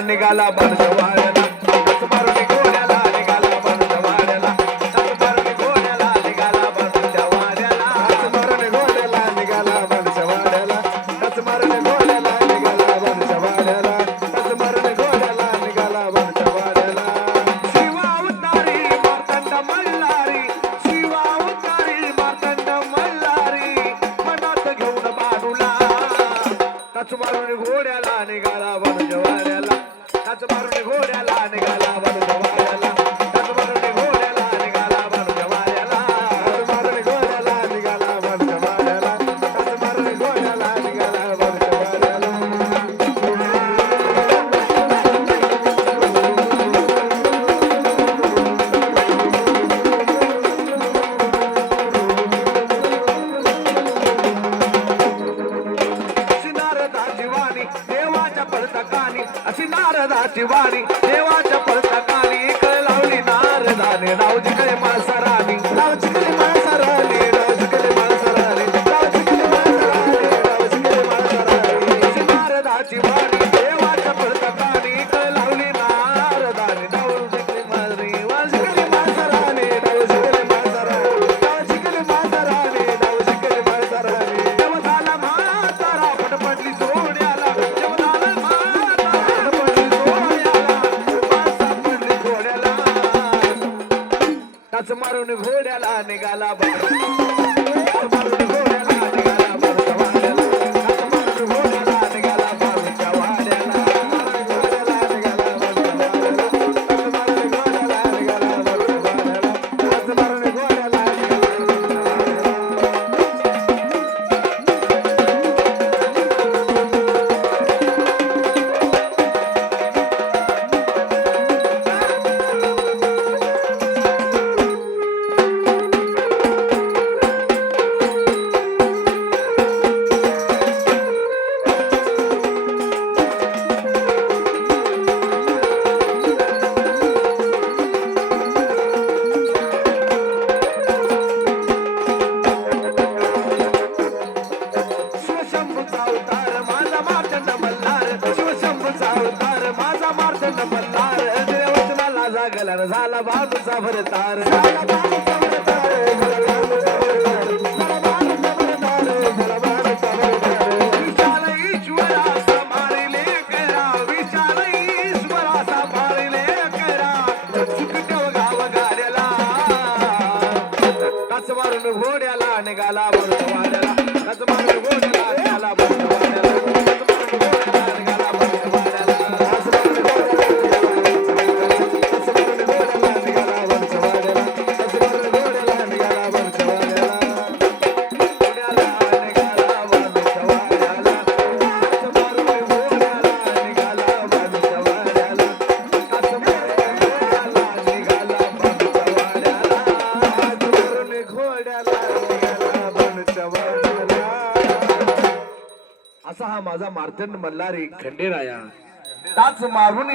निघाला बनवाड्याला टाच मारून घोड्याला निघाला बनवाड्याला टाच मारून घोड्याला निघाला बनवाड्याला टाच मारून घोड्याला निघाला बनवाड्याला टाच मारून घोड्याला निघाला बनवाड्याला टाच मारून घोड्याला निघाला बनवाड्याला शिवा उतारी मार्तंड मल्हारी शिवा उतारी मार्तंड मल्हारी मनात घेऊन बाडूला टाच मारून घोड्याला निघाला बनवाड्याला टाच मारून घोड्याला निघाला बनवाड्याला टाच मारून घोड्याला निघाला बनवाड्याला टाच मारून घोड्याला निघाला बनवाड्याला टाच मारून घोड्याला निघाला बनवाड्याला नारदाची वाणी देवाच्या पळतकानी अशी नारदाची वाणी देवाच्या पळतकानी कळ लावली नारदाने रावजी कडे माळसरानी रावजी कडे माळसरानी रावजी कडे माळसरानी रावजी कडे माळसरानी रावजी कडे माळसरानी अशी नारदाची वाणी देवाच्या पळतकानी कळ लावली नारदाने रावजी कडे माळसरानी रावजी कडे माळसरानी रावजी कडे माळसरानी रावजी कडे माळसरानी रावजी कडे माळसरानी तेव्हा झाला म्हातारा फटफटली सोड्याला तेव्हा झाला म्हातारा फटफटली सोड्याला माणसा पडली घोड्याला टाच मारून घोड्याला निघाला टाच मारून घोड्याला निघाला बनवाड्याला टाच मारून घोड्याला निघाला बाबूच्या वाड्याला घोड्याला निघाला बनवाड्याला टाच मारून घोड्याला निघाला बनवाड्याला टाच मारून घोड्याला निघाला शिवशंभूचा अवतार माझा मार्तंड मल्हार शिवशंभूचा अवतार माझा मार्तंड मल्हार देवचनाला जागला न झाला बाणूचा भरतार झाला बाणूचा भरतार झाला बाणूचा भरतार झाला बाणूचा भरतार झाला बाणूचा भरतार विशाल ईश्वराचा मारिले करा विशाल ईश्वराचा मारिले करा सुखदेव गाव गाड्याला टाच मारून घोड्याला निघाला बनवाड्याला टाच मारून घोड्याला निघाला बनवाड्याला टाच मारून घोड्याला निघाला बनवाड्याला टाच मारून घोड्याला निघाला बनवाड्याला टाच मारून घोड्याला निघाला बनवाड्याला घोड्याला निघाला बनवाड्याला टाच मारून घोड्याला निघाला बनवाड्याला टाच मारून घोड्याला निघाला बनवाड्याला टाच मारून घोड्याला निघाला बनवाड्याला असा हा माझा मार्तंड मल्हारी खंडेराया टाच मारून